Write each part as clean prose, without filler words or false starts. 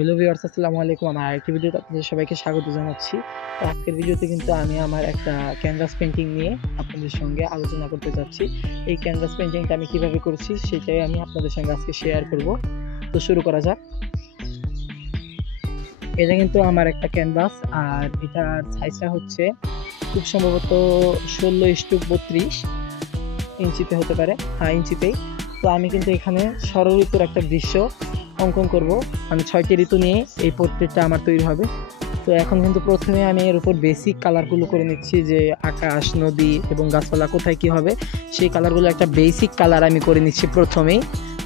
Hello viewers, আসসালামু আলাইকুম। আমার আরেকটি ভিডিওতে আপনাদের সবাইকে স্বাগত জানাচ্ছি। তো আজকের ভিডিওতে কিন্তু আমি আমার একটা ক্যানভাস পেইন্টিং নিয়ে আপনাদের সঙ্গে আলোচনা করতে যাচ্ছি। এই ক্যানভাস পেইন্টিংটা আমি কিভাবে করেছি সেটাই আমি আপনাদের সঙ্গে আজকে শেয়ার করব। তো শুরু করা যাক। এটা কিন্তু আমার একটা ক্যানভাস, আর এটার সাইজটা হচ্ছে খুব সম্ভবত 16:32 ইঞ্চিতে হতে পারে। হ্যাঁ, ইঞ্চিতেই। তো আমি কিন্তু এখানে ষড় ঋতুর একটা দৃশ্য অঙ্কন করব। আমি 6টি ঋতু নিয়ে এই পোর্ট্রেটটা আমার তৈরি হবে। তো এখন কিন্তু প্রথমে আমি এর উপর বেসিক কালারগুলো করে নিচ্ছি, যে আকাশ, নদী এবং গাছপালা কোথায় কী হবে সেই কালারগুলো একটা বেসিক কালার আমি করে নিচ্ছি প্রথমেই।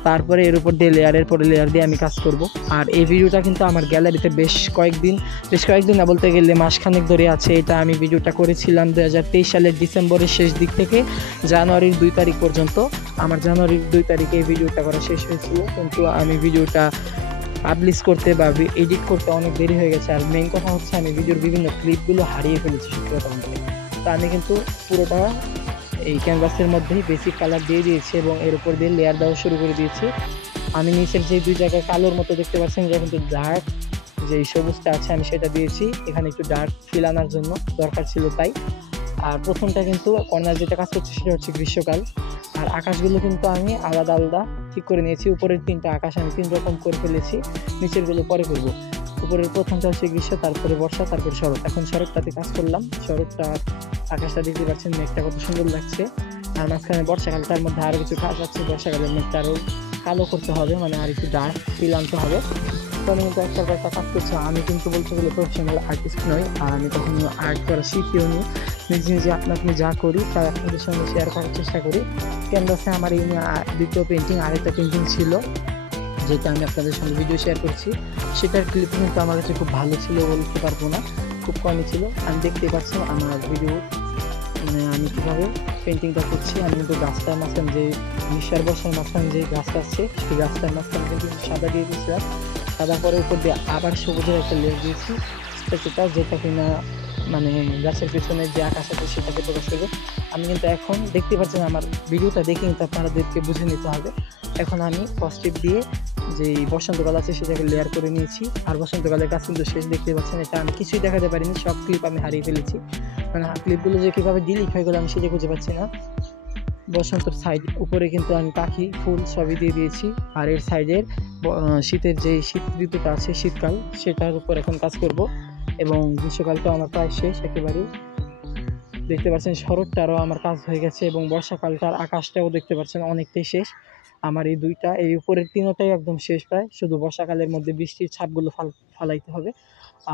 তারপরে এর উপর দিয়ে লেয়ারের পরে লেয়ার দিয়ে আমি কাজ করব। আর এই ভিডিওটা কিন্তু আমার গ্যালারিতে বেশ কয়েকদিন না বলতে গেলে মাসখানেক ধরে আছে। এটা আমি ভিডিওটা করেছিলাম 2023 সালের ডিসেম্বরের শেষ দিক থেকে জানুয়ারির 2 তারিখ পর্যন্ত। আমার জানুয়ারির 2 তারিখে এই ভিডিওটা করা শেষ হয়েছিল, কিন্তু আমি ভিডিওটা পাবলিশ করতে বা এডিট করতে অনেক দেরি হয়ে গেছে। আর মেইন কথা হচ্ছে আমি ভিডিওর বিভিন্ন ক্লিপগুলো হারিয়ে ফেলেছি সত্যি কথা বলতে। তো আমি কিন্তু পুরোটা এই ক্যানভাসের মধ্যেই বেসিক কালার দিয়ে দিয়েছি এবং এর উপর দিয়ে লেয়ার দেওয়া শুরু করে দিয়েছি। আমি নিচের যে দুই জায়গায় কালোর মতো দেখতে পাচ্ছেন, এটা কিন্তু ডার্ক যেই সবুজটা আছে আমি সেটা দিয়েছি এখানে একটু ডার্ক ফিল আনার জন্য, দরকার ছিল তাই। আর প্রথমটা কিন্তু কর্নার যেটা কাজ করছে সেটা হচ্ছে গ্রীষ্মকাল। আর আকাশগুলো কিন্তু আমি আলাদা আলাদা ঠিক করে নিয়েছি। উপরের 3টা আকাশ আমি 3 রকম করে ফেলেছি, নিচেরগুলো পরে করব। উপরের প্রথমটা হচ্ছে গ্রীষ্ম, তারপরে বর্ষা, তারপরে শরৎ। এখন শরৎটাতে কাজ করলাম। শরৎটা আকাশটা দেখতে পাচ্ছেন, মেঘটা কত সুন্দর লাগছে। আর মাঝখানে বর্ষাকালটার মধ্যে আরও কিছু কাজ আছে। বর্ষাকালের মেঘটা আরও কালো করতে হবে, মানে আর একটু ডার্ক ফিল আনতে হবে। তো আমি কিন্তু একটা কাজ করছি। আমি কিন্তু বলতে গেলে প্রফেশনাল আর্টিস্ট নই, আর আমি কখনো আর্ট করা শিখিও নি। নিজে নিজে আপনি যা করি তাই আপনাদের সঙ্গে শেয়ার করার চেষ্টা করি। ক্যানভাসে আমার এই দ্বিতীয় পেন্টিং, আরেকটা পেন্টিং ছিল যেটা আমি আপনাদের সঙ্গে ভিডিও শেয়ার করছি। সেটার ক্লিপ কিন্তু আমার কাছে খুব ভালো ছিল বলতে পারবো না, খুব কমই ছিল। আমি দেখতে পাচ্ছি আমার ভিডিও, মানে আমি কীভাবে পেন্টিংটা করছি। আমি কিন্তু গাছটার মাঝখানে যে গ্রীষ্মের বর্ষার মাঝখানে যে গাছটা আসছে সেই গাছটার মাঝখানে কিন্তু সাদা দিয়ে দিয়েছিলাম। সাদা পরে উপর দিয়ে আবার সবুজের একটা লেয়ার দিয়েছি, যেটা কিনা মানে গাছের পেছনে যে আকাশ আছে সেটাকে প্রকাশ করবে। আমি কিন্তু এখন দেখতে পাচ্ছেন, আমার ভিডিওটা দেখে কিন্তু আপনাদেরকে বুঝে নিতে হবে। এখন আমি পজিটিভ দিয়ে যেই বসন্তকাল আছে সেটাকে লেয়ার করে নিয়েছি। আর বসন্তকালের কাজ কিন্তু শেষ, দেখতে পাচ্ছেন। এটা আমি কিছুই দেখাতে পারিনি, সব ক্লিপ আমি হারিয়ে ফেলেছি। মানে ক্লিপগুলো যে কীভাবে ডিলিট হয়ে গেলো আমি সেটা খুঁজে পাচ্ছি না। বসন্তর সাইড উপরে কিন্তু আমি পাখি, ফুল সবই দিয়ে দিয়েছি। আর এর সাইডের শীতের যে শীত ঋতুটা আছে, শীতকাল, সেটার উপর এখন কাজ করব। এবং গ্রীষ্মকালটা আমার প্রায় শেষ একেবারেই। দেখতে পাচ্ছেন শরৎটারও আমার কাজ হয়ে গেছে এবং বর্ষাকালটার আকাশটাও দেখতে পাচ্ছেন অনেকটাই শেষ। আমার এই দুইটা, এই উপরের 3টাই একদম শেষ প্রায়। শুধু বর্ষাকালের মধ্যে বৃষ্টির ছাপগুলো ফালাইতে হবে।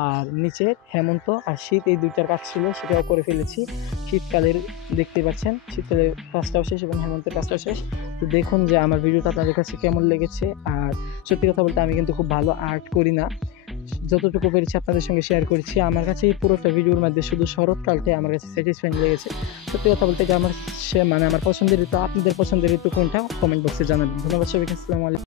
আর নিচের হেমন্ত আর শীত, এই 2টার কাজ ছিল, সেটাও করে ফেলেছি। শীতকালের দেখতে পাচ্ছেন শীতকালের কাজটাও শেষ এবং হেমন্তের কাজটাও শেষ। তো দেখুন যে আমার ভিডিওটা আপনাদের কাছে কেমন লেগেছে। আর সত্যি কথা বলতে আমি কিন্তু খুব ভালো আর্ট করি না, যতটুকু পেরেছি আপনাদের সঙ্গে শেয়ার করেছি। আমার কাছে এই পুরোটা ভিডিওর মধ্যে শুধু শরৎকালটাই আমার কাছে স্যাটিসফাইং লেগেছে। সত্যি কথা বলতে যে আমার পছন্দের ঋতু। আপনাদের পছন্দের ঋতু কোনটা কমেন্ট বক্সে জানাবেন। ধন্যবাদ সবাইকে। আসসালামু আলাইকুম।